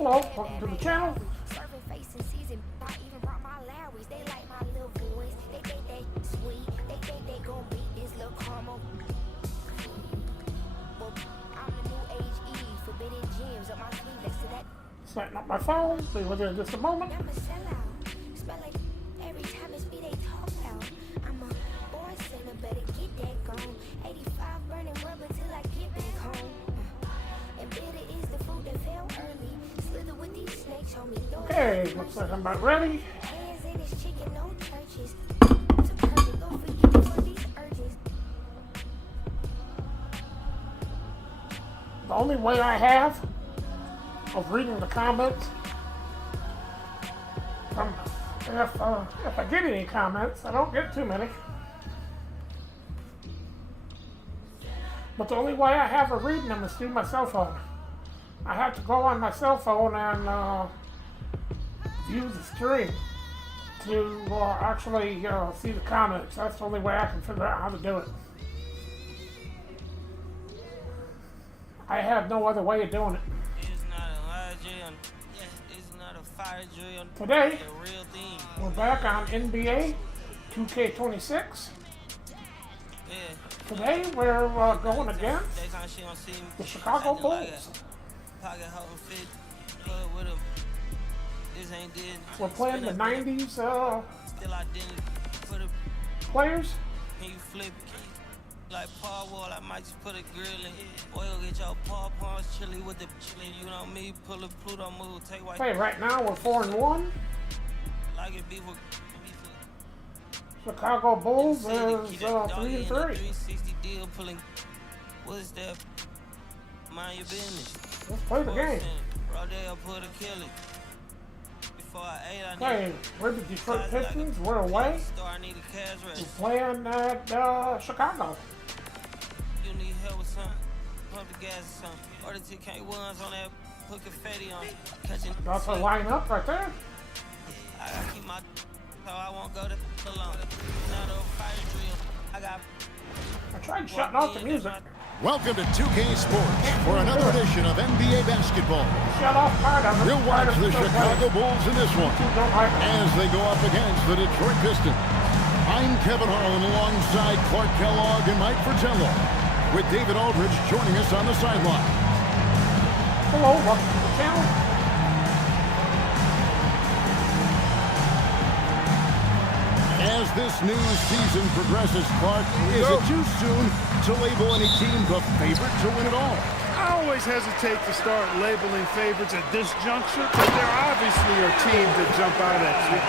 Hello, welcome to the channel. Serving face in season. I even brought my Larrys. They like my little voice. They think they sweet. They think they gon' beat this little caramel. Well, I'm the new age Eve. Forbidden gems up my sleeve next to that. Setting up my phone. Be with you in just a moment. I'm a sellout. Smell like every time it's me they talk out. I'm a boy sinner. Better get that gone. 85 burning rubber till I get back home. And bitter is the food that fell early. Slither with these snakes, homie. Okay, looks like I'm about ready. Hands in this chicken, no churches. To purge, go forget for these urges. The only way I have of reading the comments, if I get any comments, I don't get too many. But the only way I have of reading them is through my cell phone. I have to go on my cell phone and view the stream to actually see the comments. That's the only way I can figure out how to do it. I have no other way of doing it. Today, we're back on NBA 2K26. Today, we're going against the Chicago Bulls. We're playing the 90s players. Like Paul Wall, I might just put a grill in. Oil get your paw pawns chili with the chili. You know me, pull a Pluto move, take white. Hey, right now we're 4-1. Like it be with Chicago Bulls is 3-3. 360 deal pulling. What's that? Mind your business. Let's play the game. Rodeo put a kill it. Before I ate, I Okay, we're the Detroit Pistons. We're away. We're playing at Chicago. You need help with something? Pump the gas or something. Or the TK1s on that, put confetti on. Catching. That's a lineup right there. I gotta keep my so I won't go to alone. Now the fire drill. I got. I tried shutting off the music. Welcome to 2K Sports for another edition of NBA basketball. Shut off part of it. We'll watch the Chicago Bulls in this one as they go up against the Detroit Pistons. I'm Kevin Harlan alongside Clark Kellogg and Mike Fratello, with David Aldridge joining us on the sideline. Hello, welcome to the channel. As this new season progresses, Clark, is it too soon to label any team the favorite to win it all? I always hesitate to start labeling favorites at this juncture because there obviously are teams that jump out at you,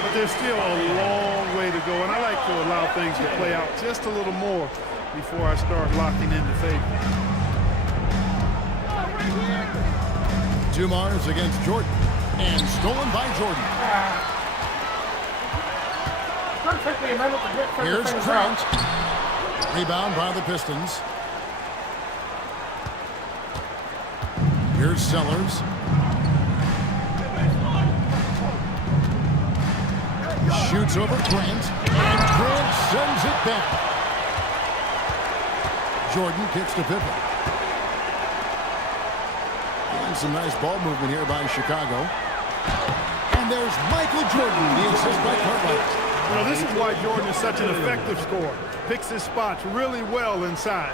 but there's still a long way to go, and I like to allow things to play out just a little more before I start locking in the favorite. Dumars against Jordan, and stolen by Jordan. Here's Grant. Rebound by the Pistons. Here's Sellers. Shoots over Grant. And Grant sends it back. Jordan kicks to Pippen. And some nice ball movement here by Chicago. And there's Michael Jordan, the assist by Cartwright. You know, this is why Jordan is such an effective scorer. Picks his spots really well inside.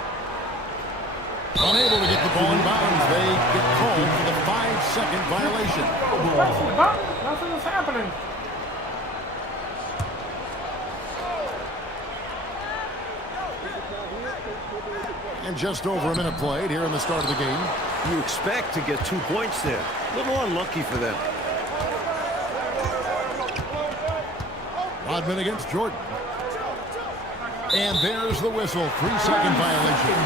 Unable to get the ball in bounds. They get called for the 5-second violation. Nothing is happening. And just over a minute played here in the start of the game. You expect to get 2 points there. A little unlucky for them. Rodman against Jordan. And there's the whistle. 3-second violation.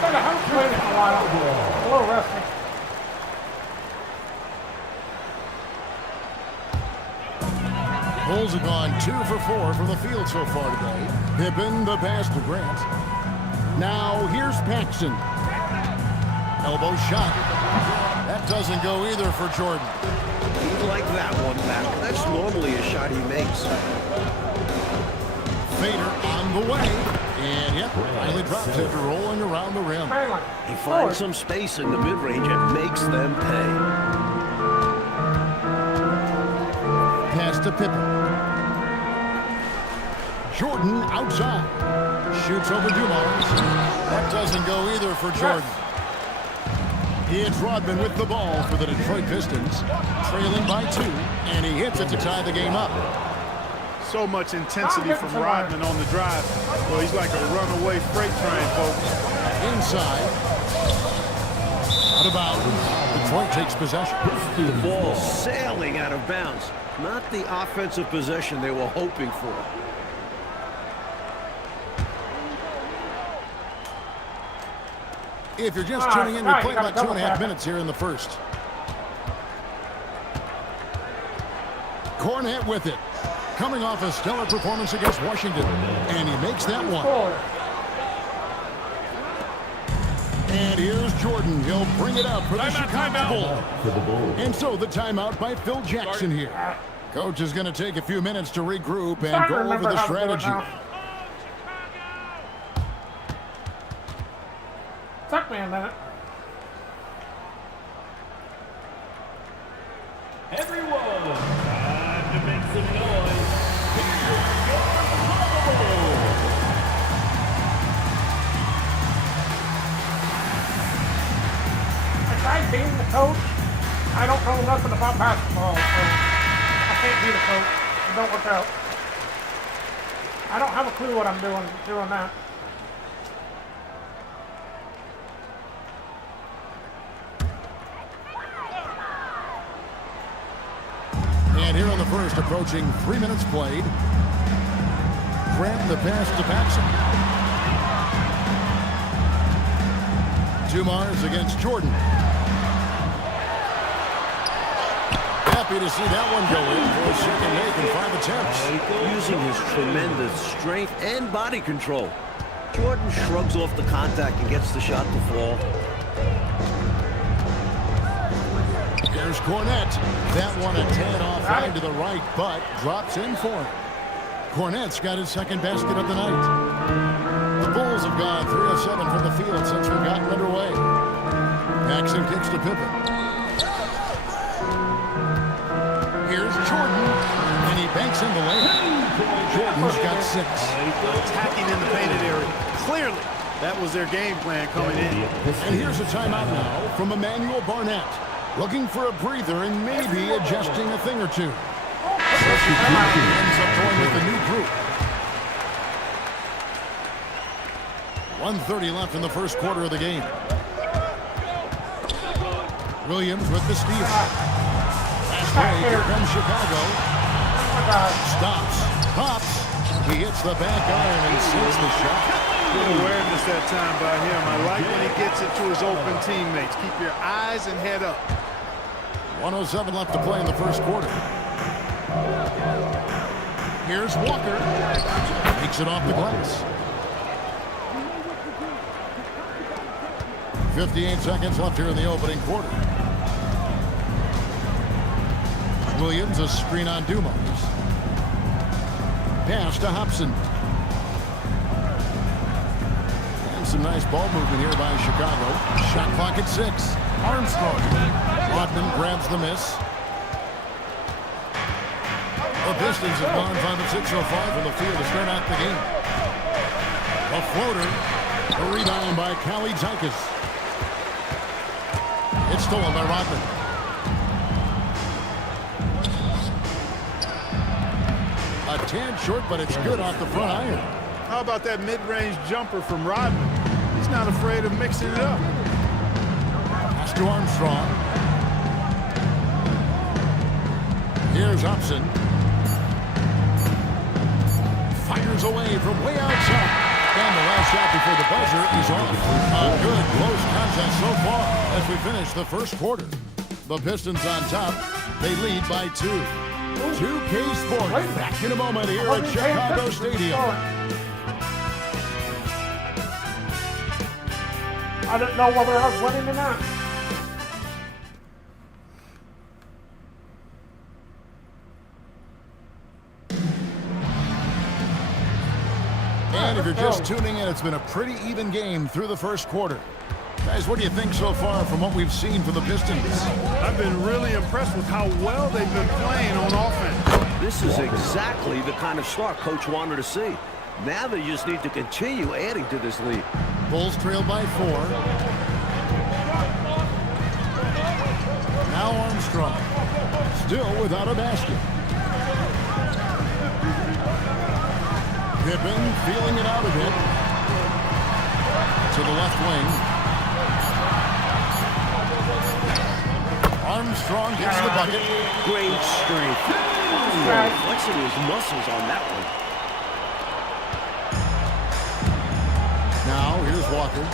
I haven't played in a while. A little rusty. Bulls have gone 2 for 4 from the field so far today. Pippen the pass to Grant. Now here's Paxson. Elbow shot. That doesn't go either for Jordan. He'd like that one back. That's normally a shot he makes. Fader on the way. And yep, finally drops it, rolling around the rim. Manley. He finds some space in the mid-range and makes them pay. Pass to Pippen. Jordan outside. Shoots over Dumars. That doesn't go either for Jordan. It's Rodman with the ball for the Detroit Pistons. Trailing by 2, and he hits it to tie the game up. So much intensity from Rodman on the drive. Well, he's like a runaway freight train, folks. Inside. Out of bounds. Detroit takes possession. The ball sailing out of bounds. Not the offensive possession they were hoping for. If you're just tuning in, we play about 2.5 minutes here in the first. Cornette with it. Coming off a stellar performance against Washington. And he makes that one. And here's Jordan. He'll bring it up for the Chicago Bulls. And so the timeout by Phil Jackson here. Coach is going to take a few minutes to regroup and go over the strategy. Took me a minute. Everyone, time to make some noise. Besides being the coach, I don't know nothing about basketball, so I can't be the coach. It don't work out. I don't have a clue what I'm doing that. And here in the first, approaching 3 minutes played. Grant the pass to Paxson. Dumars against Jordan. Happy to see that one go in for a second make in 5 attempts. Using his tremendous strength and body control. Jordan shrugs off the contact and gets the shot to fall. Here's Cornette. That one a tad offline to the right, but drops in for him. Cornette's got his second basket of the night. The Bulls have gone 3 of 7 from the field since we've gotten underway. Paxson kicks to Pippen. Here's Jordan, and he banks in the layup. Jordan's got 6. Attacking in the painted area. Clearly, that was their game plan coming in. And here's a timeout now from Emmanuel Barnett. Looking for a breather and maybe adjusting a thing or two. Ends up going with the new group. 1:30 left in the first quarter of the game. Williams with the steal. Last break, here comes Chicago. Stops, pops. He hits the back iron and sinks the shot. Good awareness that time by him. I like when he gets it to his open teammates. Keep your eyes and head up. 1:07 left to play in the first quarter. Here's Walker. Takes it off the glass. 58 seconds left here in the opening quarter. Williams, a screen on Dumars. Pass to Hobson. And some nice ball movement here by Chicago. Shot clock at 6. Armstrong. Rodman grabs the miss. The Pistons have gone 5 of 6 so far from the field to start out the game. A floater. A rebound by Kali Taikas. It's stolen by Rodman. A tad short, but it's good off the front iron. How about that mid-range jumper from Rodman? He's not afraid of mixing it up. Pass to Armstrong. Here's Hobson. Fires away from way outside. And the last shot before the buzzer is off. A good close contest so far as we finish the first quarter. The Pistons on top. They lead by 2. 2K Sports back in a moment here at Chicago Stadium. I didn't know whether I was winning or not. And if you're just tuning in, it's been a pretty even game through the first quarter. Guys, what do you think so far from what we've seen from the Pistons? I've been really impressed with how well they've been playing on offense. This is exactly the kind of start Coach wanted to see. Now they just need to continue adding to this lead. Bulls trail by 4. Now Armstrong. Still without a basket. Pippen feeling it out a bit. To the left wing. Armstrong gets the bucket. Great strength. Flexing his muscles on that one. Now here's Walker.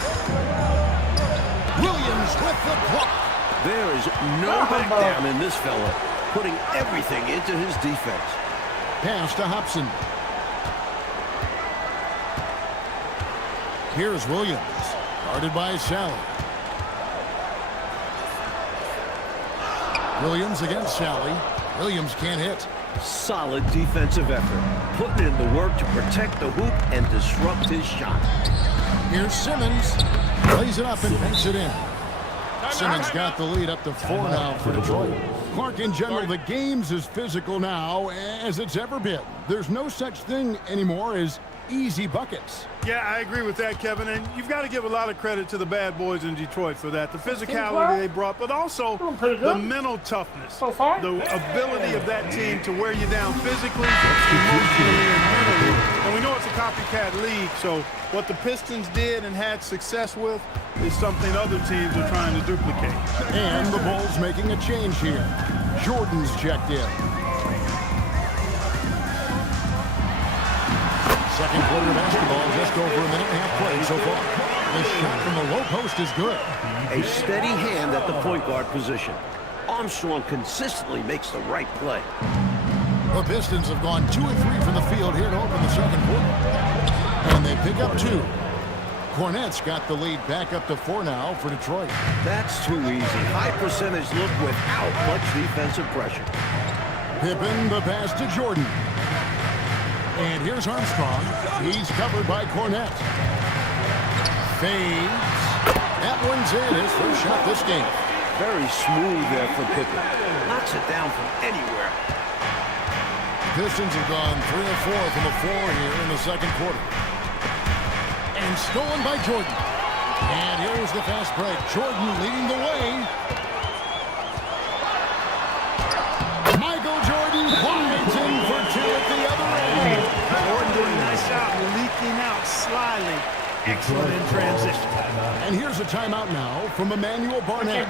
Williams with the block. There is no back down in this fella, putting everything into his defense. Pass to Hobson. Here's Williams, guarded by Sally. Williams against Sally. Williams can't hit. Solid defensive effort, putting in the work to protect the hoop and disrupt his shot. Here's Simmons. Plays it up and banks it in. Simmons got the lead up to 4 now for Detroit. Clark, in general, the game's as physical now as it's ever been. There's no such thing anymore as easy buckets. Yeah, I agree with that, Kevin. And you've got to give a lot of credit to the bad boys in Detroit for that. The physicality they brought, but also the mental toughness. So far? The ability of that team to wear you down physically, emotionally, and mentally. And we know it's a copycat league, so what the Pistons did and had success with is something other teams are trying to duplicate. And the Bulls making a change here. Jordan's checked in. Second quarter basketball, just over a minute and a half played so far. The shot from the low post is good. A steady hand at the point guard position. Armstrong consistently makes the right play. The Pistons have gone 2 of 3 from the field here to open the second quarter. And they pick up 2. Cornette's got the lead back up to 4 now for Detroit. That's too easy. High percentage look without much defensive pressure. Pippen, the pass to Jordan. And here's Armstrong. He's covered by Cornette. Fades. That one's in. His first shot this game. Very smooth there for Pippen. Knocks it down from anywhere. Pistons have gone 3 of 4 from the floor here in the second quarter. And stolen by Jordan. And here's the fast break. Jordan leading the way. Michael Jordan glides in for 2 at the other end. Jordan doing a nice job leaking out slyly. Excellent in transition. And here's a timeout now from Emmanuel Barnett.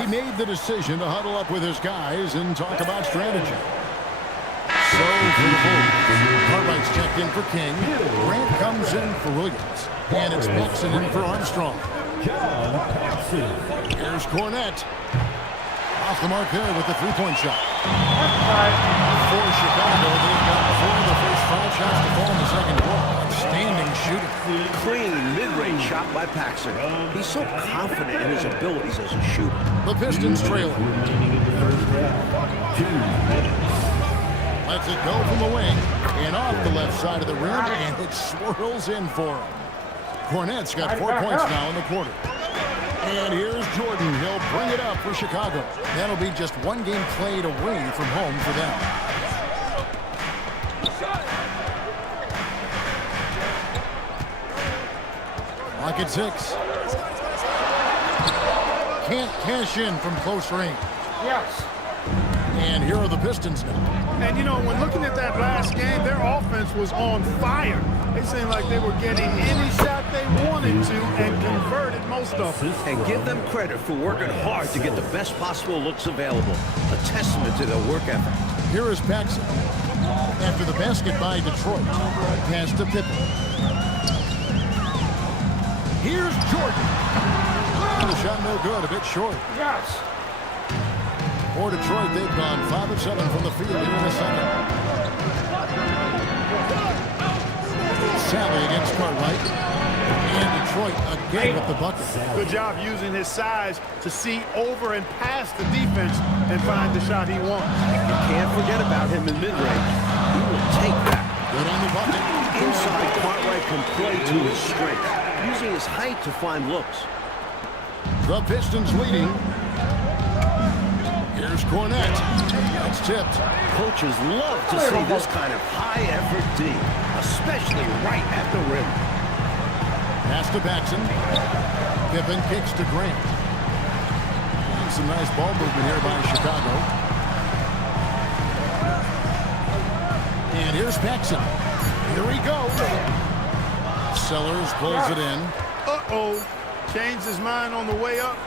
He made the decision to huddle up with his guys and talk about strategy. So for the Bulls, Cartwright's checked in for King. Grant comes in for Williams. And it's Paxson in for Armstrong. Here's Cornette. Off the mark there with the three-point shot. For Chicago, they've got 4 of the first 5 shots to fall in the second quarter. Outstanding shooting. Clean mid-range shot by Paxson. He's so confident in his abilities as a shooter. The Pistons trailing. Lets it go from the wing and off the left side of the rim, and it swirls in for him. Cornette's got 4 points now in the quarter. And here's Jordan. He'll bring it up for Chicago. That'll be just 1 game played away from home for them. Lock at 6. Can't cash in from close range. Yes. And here are the Pistons now. And, you know, when looking at that last game, their offense was on fire. It seemed like they were getting any shot they wanted to and converted most of them. And give them credit for working hard to get the best possible looks available. A testament to their work ethic. Here is Paxson. After the basket by Detroit. Pass to Pippen. Here's Jordan. The shot no good, a bit short. Yes. For Detroit, they've gone 5 of 7 from the field here in the second. Sally against Cartwright. And Detroit again with the bucket. Good job using his size to see over and past the defense and find the shot he wants. You can't forget about him in mid-range. He will take that. Good on the bucket. Inside, Cartwright can play to his strength, using his height to find looks. The Pistons leading. Here's Cornette. That's tipped. Coaches love to see this kind of high-effort D, especially right at the rim. Pass to Paxson. Pippen kicks to Grant. And some nice ball movement here by Chicago. And here's Paxson. Here he goes. Sellers pulls it in. Uh-oh. Changed his mind on the way up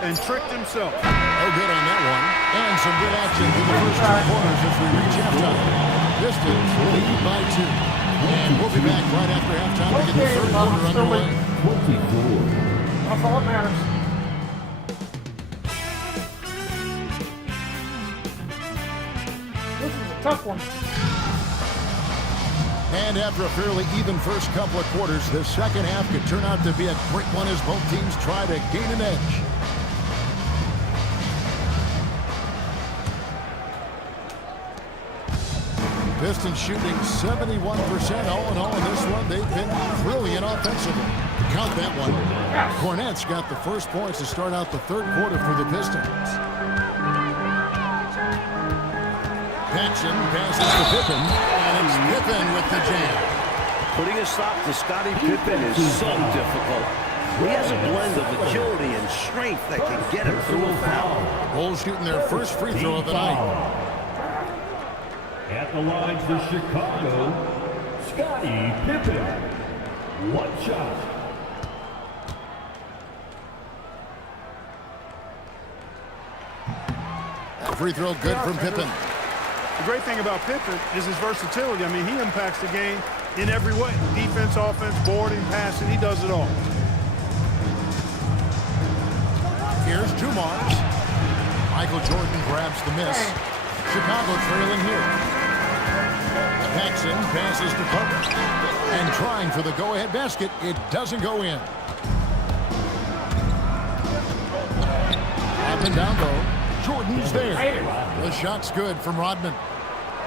and tricked himself. Oh, good on that one. And some good action through the first 2 quarters as we reach halftime. Pistons lead by 2. And we'll be back right after halftime to get the third quarter underway. 24. That's all that matters. This is a tough one. And after a fairly even first couple of quarters, the second half could turn out to be a great one as both teams try to gain an edge. Pistons shooting 71% all in all in this one. They've been brilliant offensively. Count that one. Cornette's got the first points to start out the third quarter for the Pistons. Paxson passes to Pippen, and it's Pippen with the jam. Putting a stop to Scottie Pippen is so difficult. He has a blend of agility and strength that can get him through a foul. Bulls shooting their first free throw of the night. At the line for Chicago, Scottie Pippen. 1 shot. Free throw good from Pippen. The great thing about Pippen is his versatility. I mean, he impacts the game in every way. Defense, offense, boarding, passing, he does it all. Here's Dumars. Michael Jordan grabs the miss. Chicago trailing here. Paxson passes to Butler. And trying for the go-ahead basket, it doesn't go in. Up and down low. Jordan's there. The shot's good from Rodman.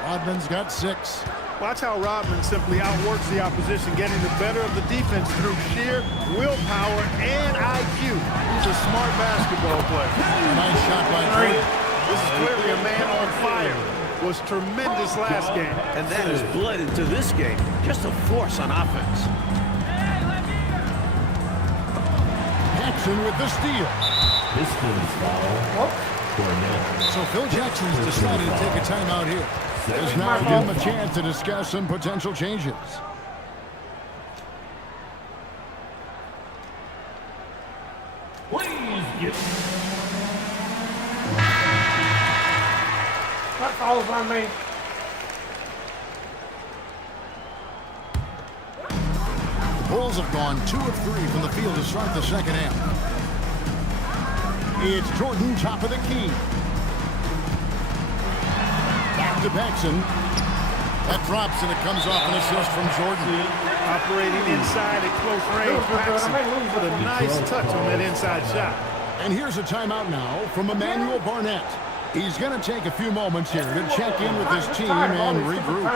Rodman's got 6. Watch how Rodman simply outworks the opposition, getting the better of the defense through sheer willpower and IQ. He's a smart basketball player. Nice shot by Jordan. This is clearly a man on fire. Was tremendous last game. And that has bled into this game. Just a force on offense. Paxson with the steal. Pistons foul. Cornette. So Phil Jackson's decided to take a timeout here. Does now give him a chance to discuss some potential changes. Please get... That falls on me. The Bulls have gone 2 of 3 from the field to start the second half. It's Jordan, top of the key. Back to Paxson. That drops and it comes off an assist from Jordan. Operating inside at close range. Paxson with a nice touch on that inside shot. And here's a timeout now from Emmanuel Barnett. He's going to take a few moments here to check in with his team and regroup.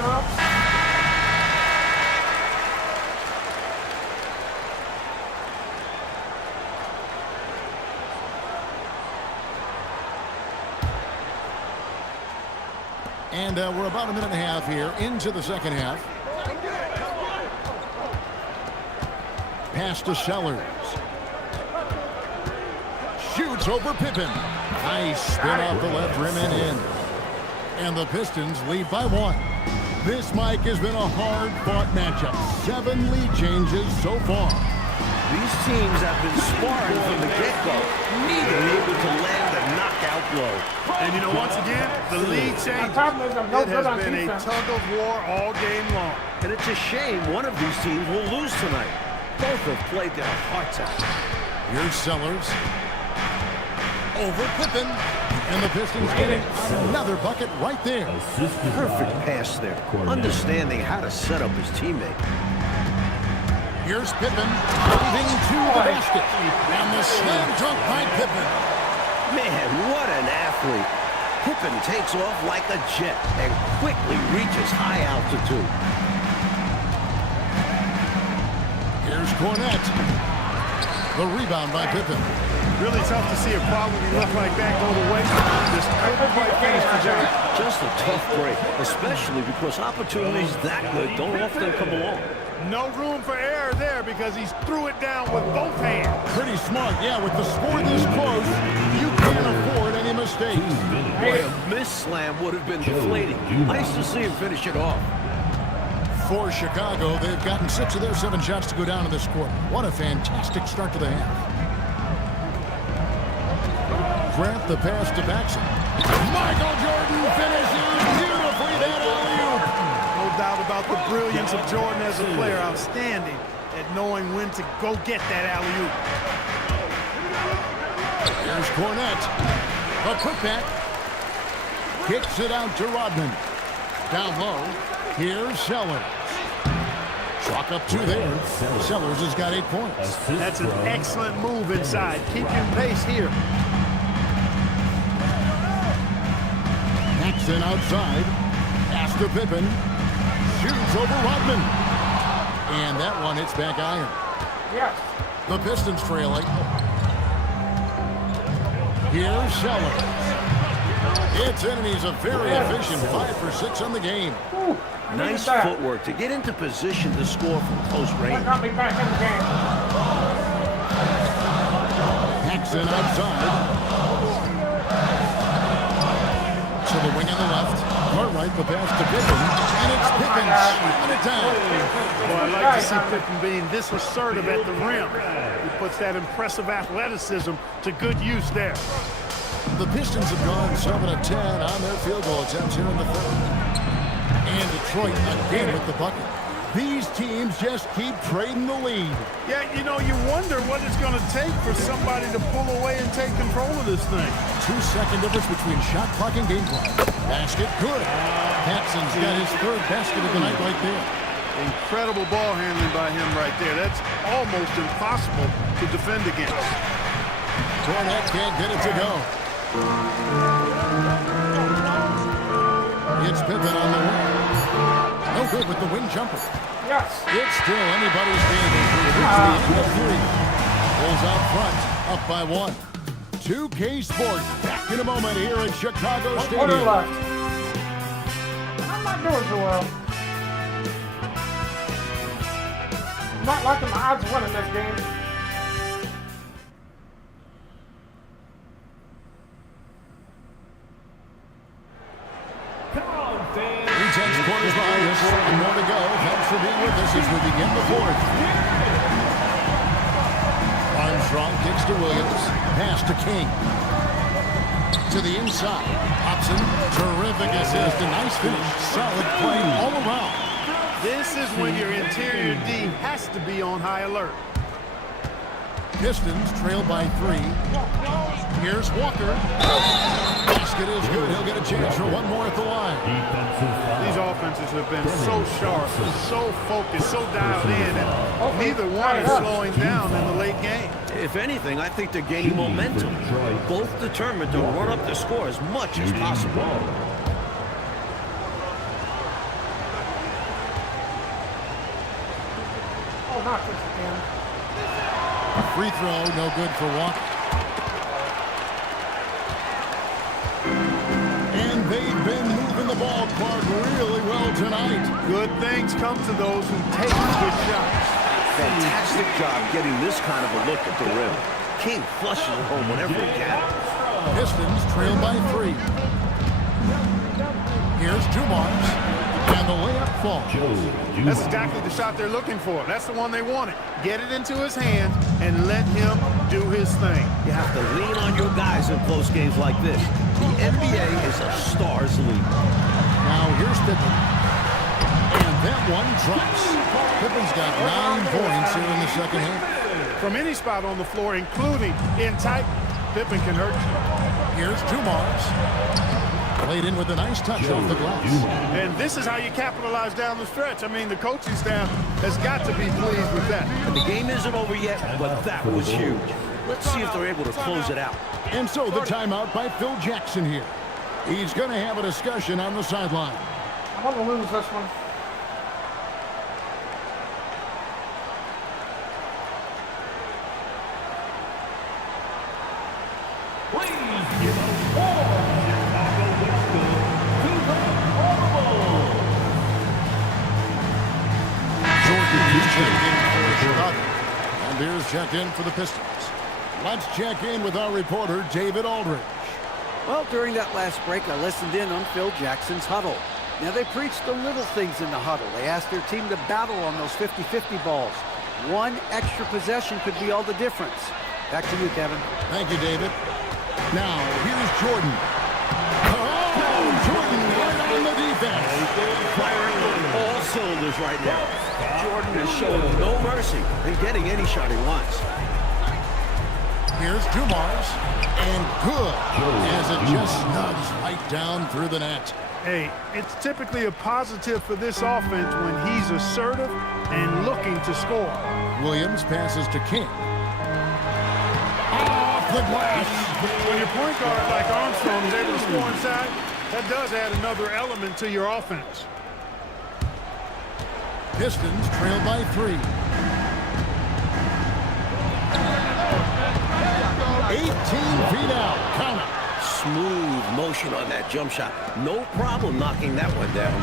And we're about a minute and a half here into the second half. Pass to Sellers. Shoots over Pippen. Nice spin off the left rim and in. And the Pistons lead by 1. This, Mike, has been a hard-fought matchup. 7 lead changes so far. These teams have been sparring from the get-go, neither able to land a knockout blow. And you know, once again, the lead change. It has been a tug of war all game long. And it's a shame one of these teams will lose tonight. Both have played their hearts out. Here's Sellers. Over Pippen. And the Pistons get another bucket right there. Perfect pass there. Understanding how to set up his teammate. Here's Pippen driving to the basket. And the slam dunk by Pippen. Man, what an athlete. Pippen takes off like a jet and quickly reaches high altitude. Here's Cornette. The rebound by Pippen. Really tough to see a quality look like that go to waste. Just couldn't quite finish the job. Just a tough break, especially because opportunities that good don't often come along. No room for error there because he threw it down with both hands. Pretty smart, yeah, with the score this close, you can't afford any mistakes. Boy, a miss slam would have been deflating. Nice to see him finish it off. For Chicago, they've gotten 6 of their 7 shots to go down in this quarter. What a fantastic start to the half. Grant the pass to Baxter. Michael Jordan finishes beautifully that alley-oop. No doubt about the brilliance of Jordan as a player. Outstanding at knowing when to go get that alley-oop. Here's Cornette. A putback. Kicks it out to Rodman. Down low. Here's Sellers. Chalk up 2 there. Sellers has got 8 points. That's an excellent move inside. Keep your pace here. Paxson outside. Pass to Pippen. Shoots over Rodman. And that one hits back iron. Yes. The Pistons trailing. Here's Sellers. It's in, and he's a very efficient 5 for 6 on the game. Ooh, Nice footwork to get into position to score from close That range. got me back in the game. Paxson outside. To the wing on the left. Cartwright, the pass to Pippen. And it's Pippen slamming it down. Well, I like to see Pippen being this assertive at the rim. He puts that impressive athleticism to good use there. The Pistons have gone 7 of 10 on their field goal attempts here in the third. And Detroit again with the bucket. These teams just keep trading the lead. Yeah, you know, you wonder what it's going to take for somebody to pull away and take control of this thing. 2-second difference between shot clock and game clock. Basket good. Paxson's got his 3rd basket of the night right there. Incredible ball handling by him right there. That's almost impossible to defend against. Cornette can't get it to go. It's Pippen on the wing. No good with the wing jumper. Yes. It's still anybody's game as we reach the end of 3. Bulls out front, up by 1. 2K Sports back in a moment here at Chicago One quarter Stadium. left. I'm not doing too well. I'm not liking my odds of winning this game. Quarters behind us, and more to go. Thanks for being with us as we begin the 4th. Armstrong kicks to Williams. Pass to King. To the inside. Hobson, terrific assist. A nice finish. Solid play all around. This is when your interior D has to be on high alert. Pistons trail by 3. Here's Walker. Basket is good. He'll get a chance for one more at the line. These offenses have been so sharp, so focused, so dialed in, and neither one is slowing down in the late game. If anything, I think they're gaining momentum. Both determined to run up the score as much as possible. Oh, not this again. Free throw, no good for Walker. And they've been moving the ballpark really well tonight. Good things come to those who take good shots. Fantastic job getting this kind of a look at the rim. King flushes it home whenever he can. Pistons trail by 3. Here's Dumars. And the layup falls. That's exactly the shot they're looking for. That's the one they wanted. Get it into his hands and let him do his thing. You have to lean on your guys in close games like this. The NBA is a stars league. Now here's Pippen. And that one drops. Pippen's got 9 points here in the second half. From any spot on the floor, including in tight, Pippen can hurt you. Here's Dumars. Played in with a nice touch off the glass. And this is how you capitalize down the stretch. I mean, the coaching staff has got to be pleased with that. And the game isn't over yet, but that was huge. Let's see if they're able to close it out. And so the timeout by Phil Jackson here. He's going to have a discussion on the sideline. I'm going to lose this one. Please give a warm Chicago welcome to the Horribles. Jordan is checked in for Chicago. And Beers checked in for the Pistons. Let's check in with our reporter, David Aldridge. Well, during that last break, I listened in on Phil Jackson's huddle. Now, they preached the little things in the huddle. They asked their team to battle on those 50-50 balls. One extra possession could be all the difference. Back to you, Kevin. Thank you, David. Now, here's Jordan. Oh, Jordan right on the defense. Firing on all cylinders right now. Jordan is showing no mercy in getting any shot he wants. Here's Dumars, and good, as it just snugs right down through the net. Hey, it's typically a positive for this offense when he's assertive and looking to score. Williams passes to King. Off the glass. When your point guard like Armstrong is able to score inside, that does add another element to your offense. Pistons trail by 3. 18 feet out. Count it. Smooth motion on that jump shot. No problem knocking that one down.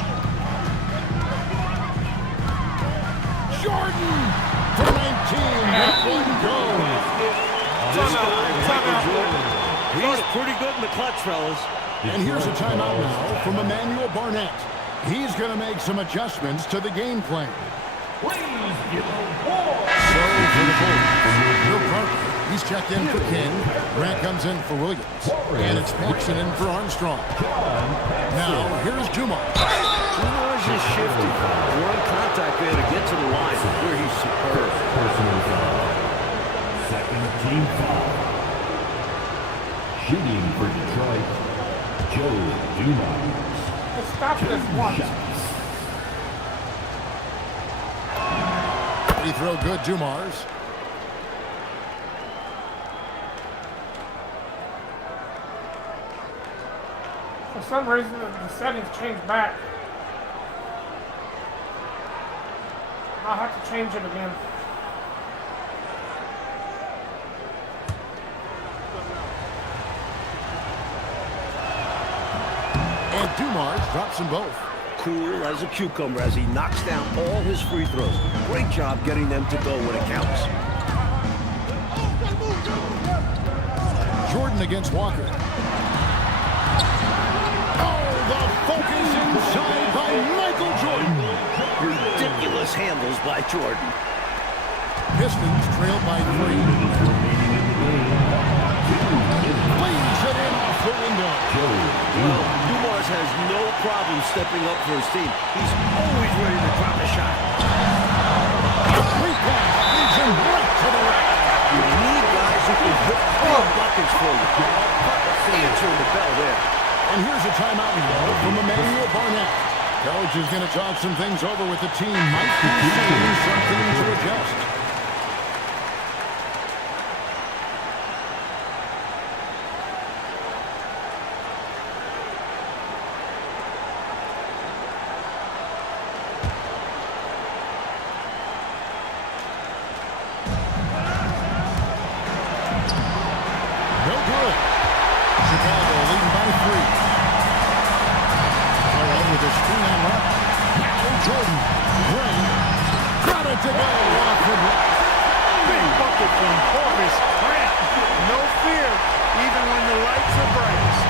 Jordan for 19. That one goes. This guy, Michael Jordan, he's pretty good in the clutch, fellas. And here's a timeout now from Emmanuel Barnett. He's going to make some adjustments to the game plan. Please give a warm. So for the Bulls, Bill Parker, he's checked in for King. Grant comes in for Williams. And it's Paxson in for Armstrong. Now, here's Dumars. Dumars is shifty. One contact there to get to the line where he's superb. Personal foul. Second team foul. Shooting for Detroit, Joe Dumars. Let's stop this once. Free throw good, Dumars. For some reason, the settings changed back. I'll have to change it again. And Dumars drops them both. Cool as a cucumber as he knocks down all his free throws. Great job getting them to go when it counts. Jordan against Walker. Oh, the focus inside by Michael Jordan. Ridiculous handles by Jordan. Pistons trail by 3. Lays it in off the window. Well, Dumars has no problem stepping up for his team. He's always ready to drop a shot. Free pass leads him right to the rack. You need guys who can hit big buckets for you. Perfect answer in the bell there. And here's a timeout now from Emmanuel Barnett. Coach is going to talk some things over with the team. Might be seeing something to adjust. No good. Chicago leading by 3. Allen with a screen on right. Now Jordan. Grant. Got it to go. Off the glass. Big bucket from Horace Grant. No fear, even when the lights are brightest.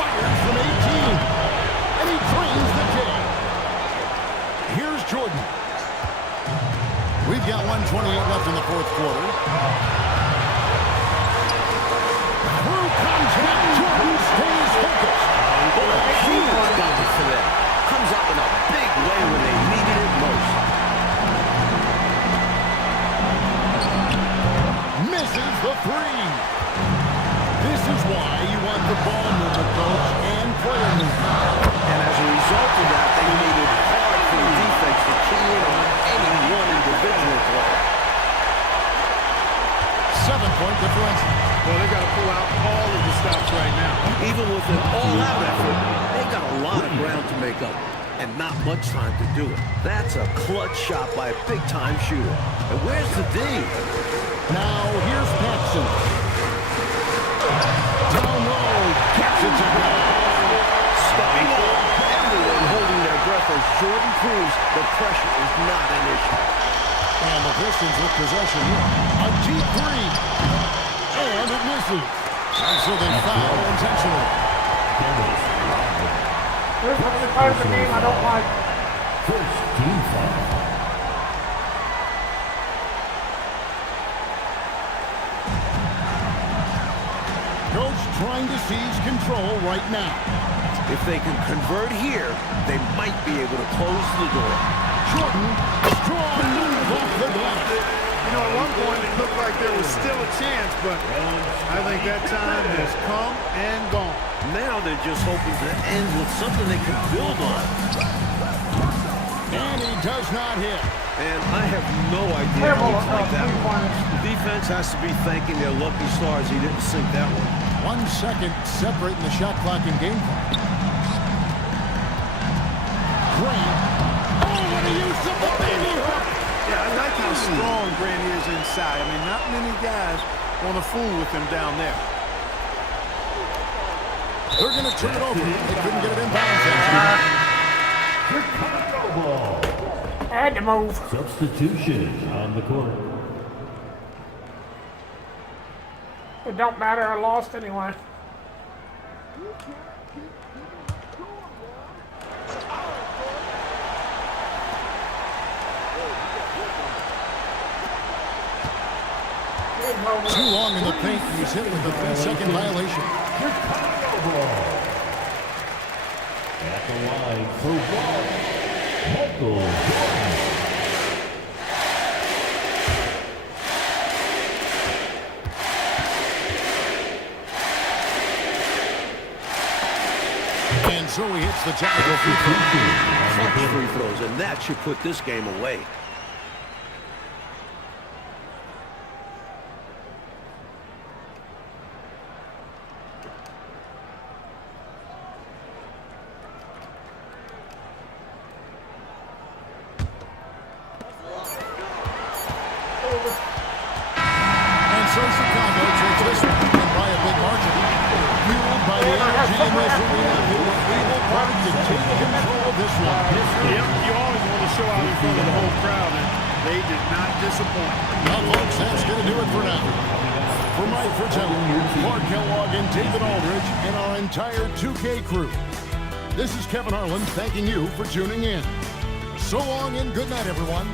Fires from 18. And he drains the game. Here's Jordan. We've got 1:28 left in the fourth quarter. Through contact, Jordan stays focused. Huge bucket for them. Comes up in a big way when they needed it most. Misses the 3. This is why you want the ball movement, coach, and player movement. And as a result of that, they made it hard for the defense to key in on any one individual player. 7-point differential. Well, they got to pull out all of the stops right now. Even with an all-out effort, they got a lot of ground to make up. and not much time to do it. That's a clutch shot by a big-time shooter. And where's the D? Now here's Paxson. Down low, catches it again. Stepping up, everyone holding their breath as Jordan proves the pressure is not an issue. And the Pistons with possession here. A deep three. And it misses. And so they foul intentionally. There's one of the parts of the game I don't like. First team foul. Coach trying to seize control right now. If they can convert here, they might be able to close the door. Jordan, strong move off the glass. You know, at one point it looked like there was still a chance, but I think that time has come and gone. Now they're just hoping to end with something they can build on. And he does not hit. And I have no idea how he flanked that one. The defense has to be thanking their lucky stars he didn't sink that one. 1 second separating the shot clock and game clock. Grant. Oh, what a use of the baby hook. Yeah, I like how strong Grant is inside. I mean, not many guys want to fool with him down there. They're going to turn it over. They couldn't get it inbounds. Chicago ball. I had to move. Substitution on the court. It don't matter, I lost anyway. Too long in the paint. He's hit with a 3-second violation. Chicago ball. At the line for one, Michael Jordan. And so he hits the technical free throw. Clutch free throws, and that should put this game away. And so Chicago takes this one by a big margin. Fueled by the energy in this arena, they were able to take control of this one. Yep, you always want to show out in front of the whole crowd, and they did not disappoint. Now, folks, that's going to do it for now. For Mike Fratello, Clark Kellogg, and David Aldridge, and our entire 2K crew, this is Kevin Harlan thanking you for tuning in. So long and good night, everyone.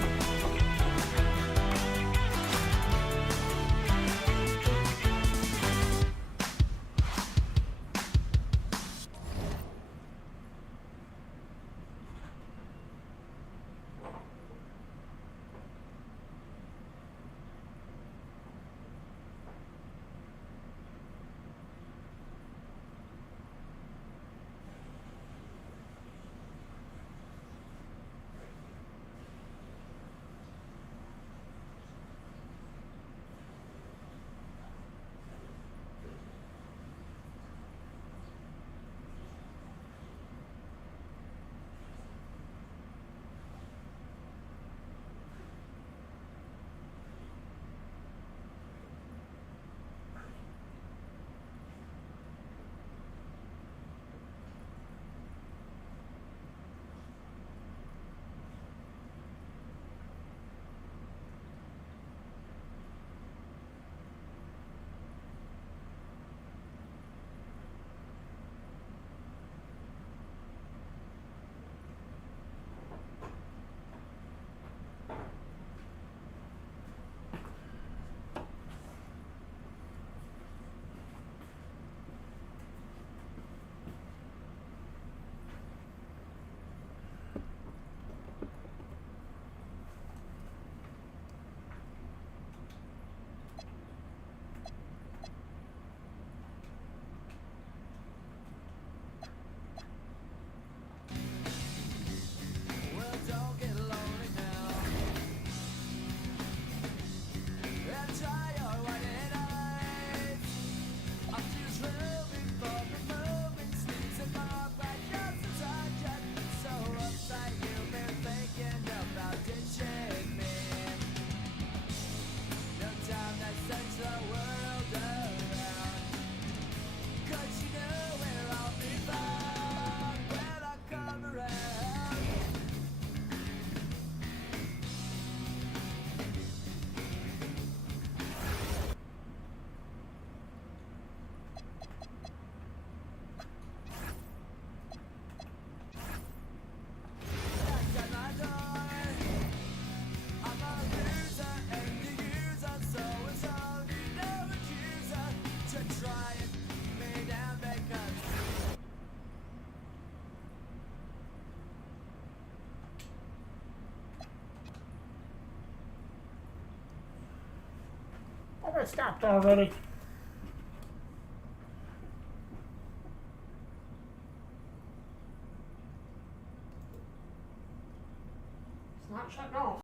stopped already.